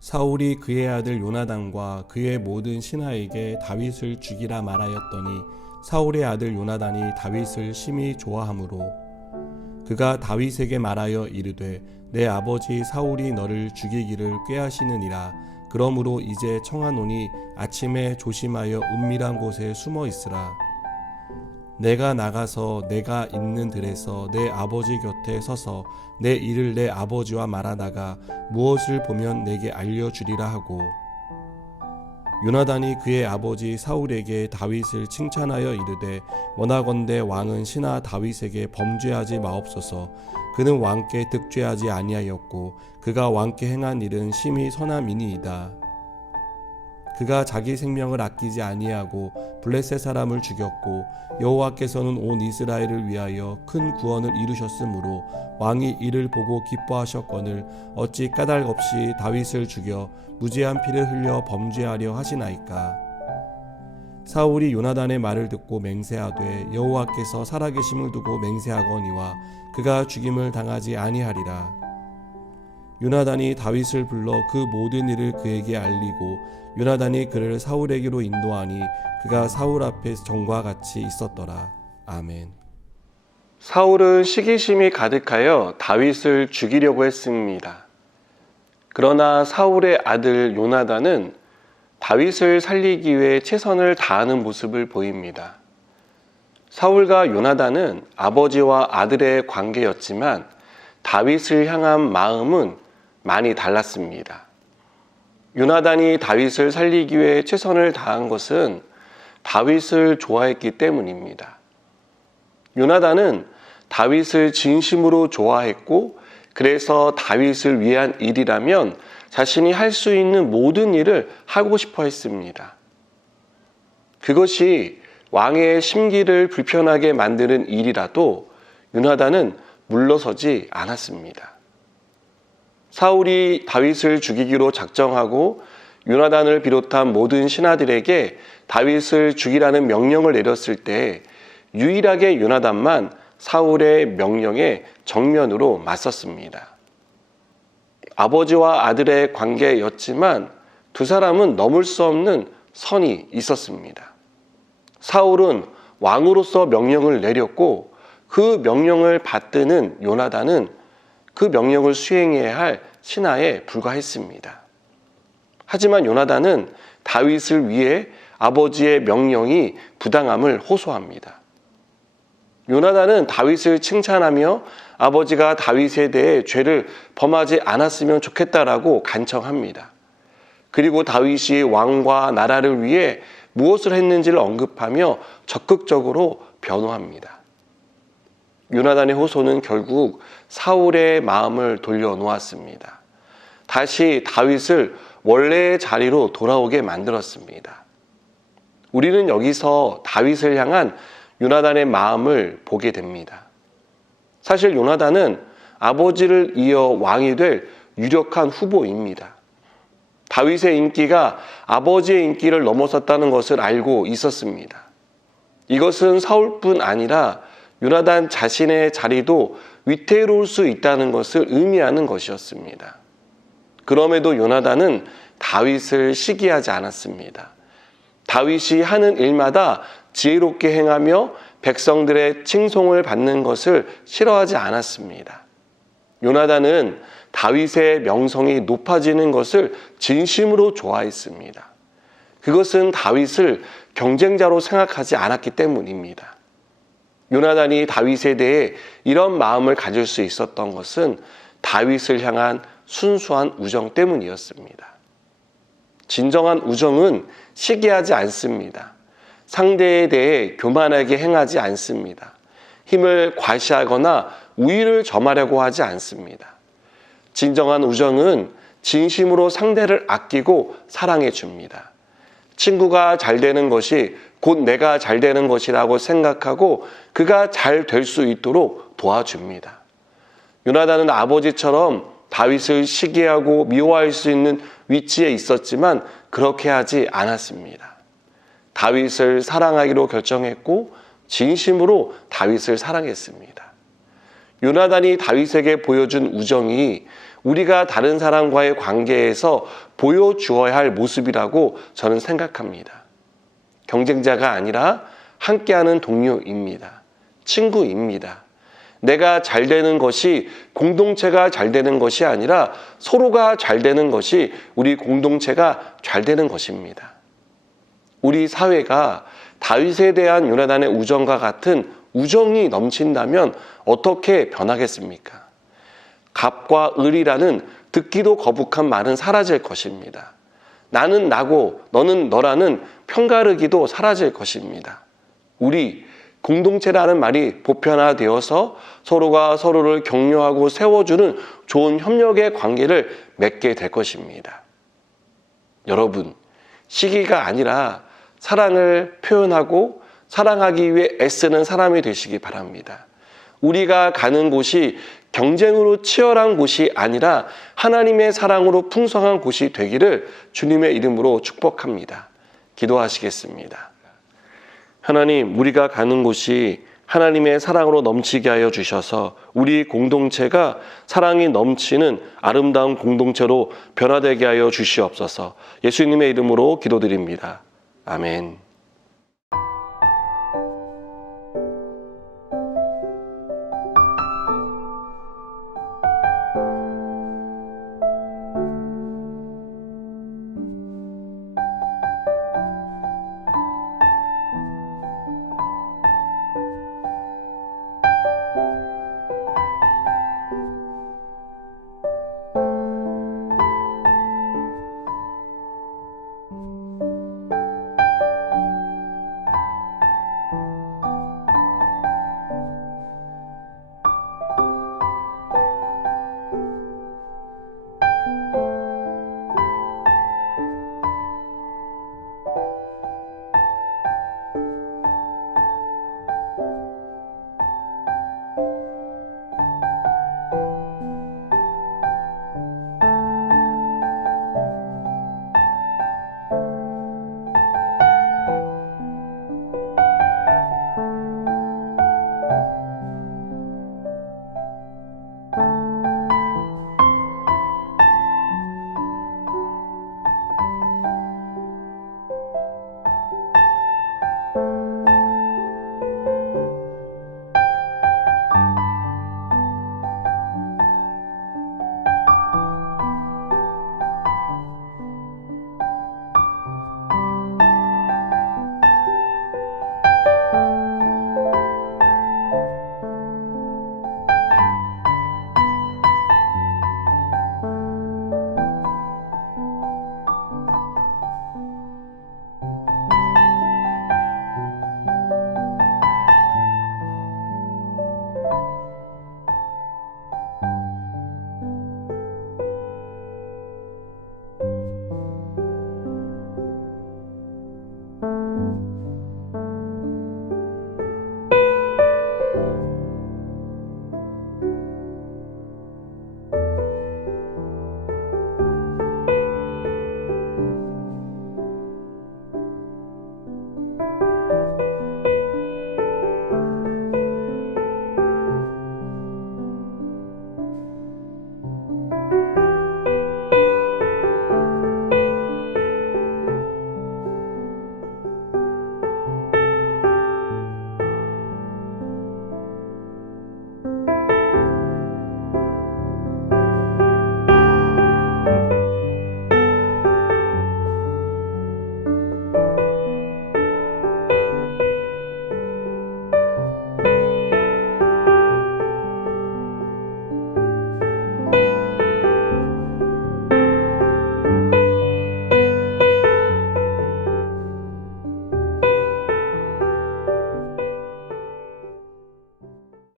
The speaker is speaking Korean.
사울이 그의 아들 요나단과 그의 모든 신하에게 다윗을 죽이라 말하였더니 사울의 아들 요나단이 다윗을 심히 좋아하므로 그가 다윗에게 말하여 이르되 내 아버지 사울이 너를 죽이기를 꾀하시느니라. 그러므로 이제 청하노니 아침에 조심하여 은밀한 곳에 숨어 있으라. 내가 나가서 내가 있는 들에서 내 아버지 곁에 서서 내 일을 내 아버지와 말하다가 무엇을 보면 내게 알려주리라 하고, 요나단이 그의 아버지 사울에게 다윗을 칭찬하여 이르되 원하건대 왕은 신하 다윗에게 범죄하지 마옵소서. 그는 왕께 득죄하지 아니하였고 그가 왕께 행한 일은 심히 선함이니이다. 그가 자기 생명을 아끼지 아니하고 블레셋 사람을 죽였고 여호와께서는 온 이스라엘을 위하여 큰 구원을 이루셨으므로 왕이 이를 보고 기뻐하셨거늘 어찌 까닭 없이 다윗을 죽여 무죄한 피를 흘려 범죄하려 하시나이까. 사울이 요나단의 말을 듣고 맹세하되 여호와께서 살아계심을 두고 맹세하거니와 그가 죽임을 당하지 아니하리라. 요나단이 다윗을 불러 그 모든 일을 그에게 알리고 요나단이 그를 사울에게로 인도하니 그가 사울 앞에 전과 같이 있었더라. 아멘. 사울은 시기심이 가득하여 다윗을 죽이려고 했습니다. 그러나 사울의 아들 요나단은 다윗을 살리기 위해 최선을 다하는 모습을 보입니다. 사울과 요나단은 아버지와 아들의 관계였지만 다윗을 향한 마음은 많이 달랐습니다. 요나단이 다윗을 살리기 위해 최선을 다한 것은 다윗을 좋아했기 때문입니다. 요나단은 다윗을 진심으로 좋아했고 그래서 다윗을 위한 일이라면 자신이 할 수 있는 모든 일을 하고 싶어 했습니다. 그것이 왕의 심기를 불편하게 만드는 일이라도 요나단은 물러서지 않았습니다. 사울이 다윗을 죽이기로 작정하고 요나단을 비롯한 모든 신하들에게 다윗을 죽이라는 명령을 내렸을 때 유일하게 요나단만 사울의 명령에 정면으로 맞섰습니다. 아버지와 아들의 관계였지만 두 사람은 넘을 수 없는 선이 있었습니다. 사울은 왕으로서 명령을 내렸고 그 명령을 받드는 요나단은 그 명령을 수행해야 할 신하에 불과했습니다. 하지만 요나단은 다윗을 위해 아버지의 명령이 부당함을 호소합니다. 요나단은 다윗을 칭찬하며 아버지가 다윗에 대해 죄를 범하지 않았으면 좋겠다라고 간청합니다. 그리고 다윗이 왕과 나라를 위해 무엇을 했는지를 언급하며 적극적으로 변호합니다. 요나단의 호소는 결국 사울의 마음을 돌려놓았습니다. 다시 다윗을 원래의 자리로 돌아오게 만들었습니다. 우리는 여기서 다윗을 향한 요나단의 마음을 보게 됩니다. 사실 요나단은 아버지를 이어 왕이 될 유력한 후보입니다. 다윗의 인기가 아버지의 인기를 넘어섰다는 것을 알고 있었습니다. 이것은 사울뿐 아니라 요나단 자신의 자리도 위태로울 수 있다는 것을 의미하는 것이었습니다. 그럼에도 요나단은 다윗을 시기하지 않았습니다. 다윗이 하는 일마다 지혜롭게 행하며 백성들의 칭송을 받는 것을 싫어하지 않았습니다. 요나단은 다윗의 명성이 높아지는 것을 진심으로 좋아했습니다. 그것은 다윗을 경쟁자로 생각하지 않았기 때문입니다. 요나단이 다윗에 대해 이런 마음을 가질 수 있었던 것은 다윗을 향한 순수한 우정 때문이었습니다. 진정한 우정은 시기하지 않습니다. 상대에 대해 교만하게 행하지 않습니다. 힘을 과시하거나 우위를 점하려고 하지 않습니다. 진정한 우정은 진심으로 상대를 아끼고 사랑해 줍니다. 친구가 잘 되는 것이 곧 내가 잘 되는 것이라고 생각하고 그가 잘 될 수 있도록 도와줍니다. 요나단은 아버지처럼 다윗을 시기하고 미워할 수 있는 위치에 있었지만 그렇게 하지 않았습니다. 다윗을 사랑하기로 결정했고 진심으로 다윗을 사랑했습니다. 요나단이 다윗에게 보여준 우정이 우리가 다른 사람과의 관계에서 보여주어야 할 모습이라고 저는 생각합니다. 경쟁자가 아니라 함께하는 동료입니다. 친구입니다. 내가 잘 되는 것이 공동체가 잘 되는 것이 아니라 서로가 잘 되는 것이 우리 공동체가 잘 되는 것입니다. 우리 사회가 다윗에 대한 요나단의 우정과 같은 우정이 넘친다면 어떻게 변하겠습니까? 갑과 을이라는 듣기도 거북한 말은 사라질 것입니다. 나는 나고 너는 너라는 편가르기도 사라질 것입니다. 우리 공동체라는 말이 보편화되어서 서로가 서로를 격려하고 세워주는 좋은 협력의 관계를 맺게 될 것입니다. 여러분, 시기가 아니라 사랑을 표현하고 사랑하기 위해 애쓰는 사람이 되시기 바랍니다. 우리가 가는 곳이 경쟁으로 치열한 곳이 아니라 하나님의 사랑으로 풍성한 곳이 되기를 주님의 이름으로 축복합니다. 기도하시겠습니다. 하나님, 우리가 가는 곳이 하나님의 사랑으로 넘치게 하여 주셔서 우리 공동체가 사랑이 넘치는 아름다운 공동체로 변화되게 하여 주시옵소서. 예수님의 이름으로 기도드립니다. 아멘.